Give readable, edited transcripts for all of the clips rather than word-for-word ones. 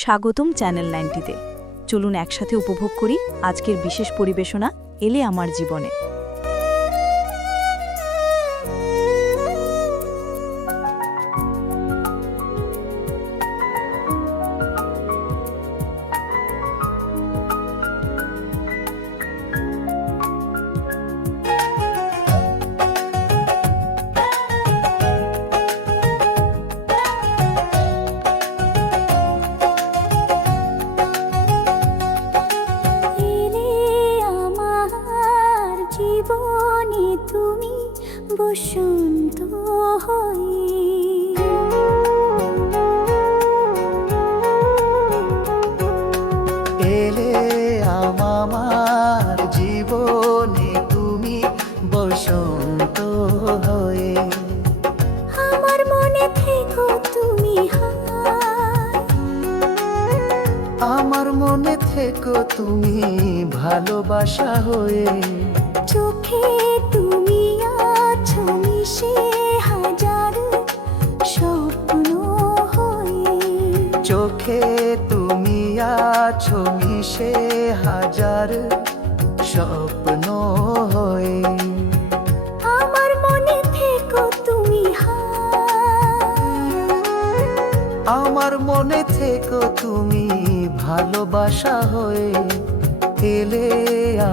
স্বাগতম চ্যানেল 90-তে। চলুন একসাথে উপভোগ করি আজকের বিশেষ পরিবেশনা এলে আমার জীবনে। জীবনে তুমি বসন্ত হয়ে এলে আমার জীবনে তুমি বসন্ত হয়ে, আমার মনে থেকো তুমি আমার মনে থেকো তুমি ভালোবাসা হয়ে, চোখে তুমি আছো মিশে হাজার স্বপ্ন হয়ে, চোখে তুমি আছো মিশে হাজার স্বপ্ন হয়ে, আমার মনে থেকো তুমি আমার মনে থেকো তুমি ভালোবাসা হয়ে, এলে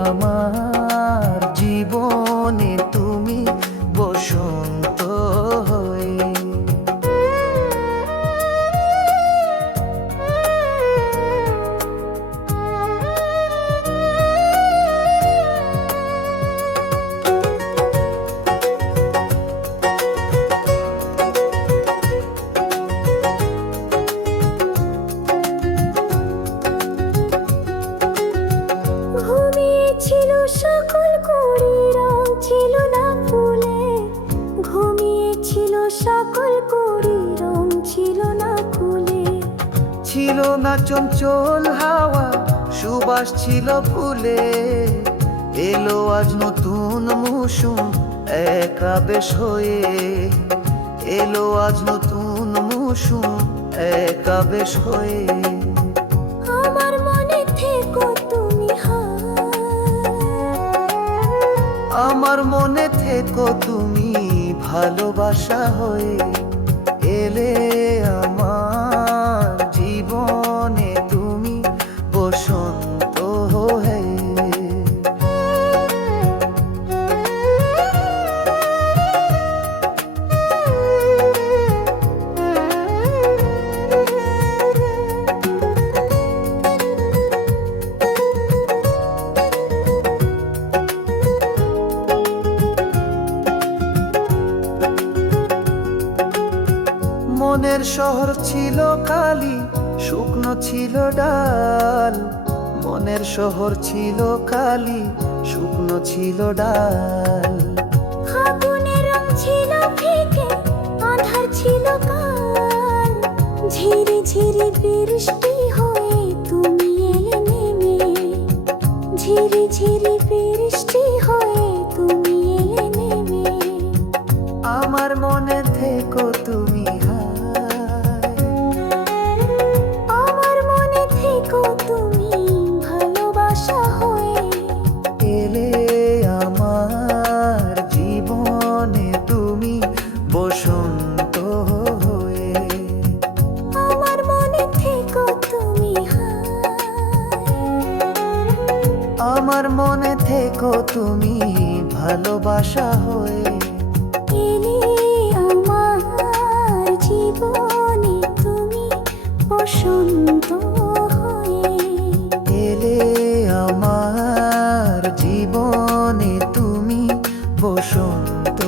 আমার জীবনে তুমি বসন্ত হয়ে। ঘুমিয়েছিল সকল কুড়ি রং ছিল না ফুলে, ঘুমিয়েছিল সকল কুড়ি রং ছিল না ফুলে, ছিল না চঞ্চল হাওয়া সুবাস ছিল ফুলে, এলো আজ নতুন মৌসুম এক আবেশ হয়ে, এলো আজ নতুন মৌসুম এক আবেশ হয়ে, আমার মনে থেকো তুমি আমার মনে থেকো তুমি ভালোবাসা হয়ে, এলে আমার জীবনে তুমি বসন্ত হয়ে। মনের শহর ছিল কালি শুকনো ছিল ডাল, মনের শহর ছিল কালি শুকনো ছিল ডাল, ফাগুনের রং ছিল ফিকে আঁধার ছিল কাল, ঝিরি ঝিরি বৃষ্টি হয়ে তুমি এলে নেমে, ঝিরি ঝিরি বৃষ্টি হয়ে তুমি এলে নেমে, আমার মনে থেকো তুমি আমার মনে থেকো তুমি ভালোবাসা হয়ে, এলে আমার জীবনে তুমি বসন্ত হয়ে, আমার মনে থেকো তুমি আমার মনে থেকো তুমি ভালোবাসা হয়ে, এলে আমার জীবনে তুমি বসন্ত হয়ে, এলে আমার জীবনে তুমি বসন্ত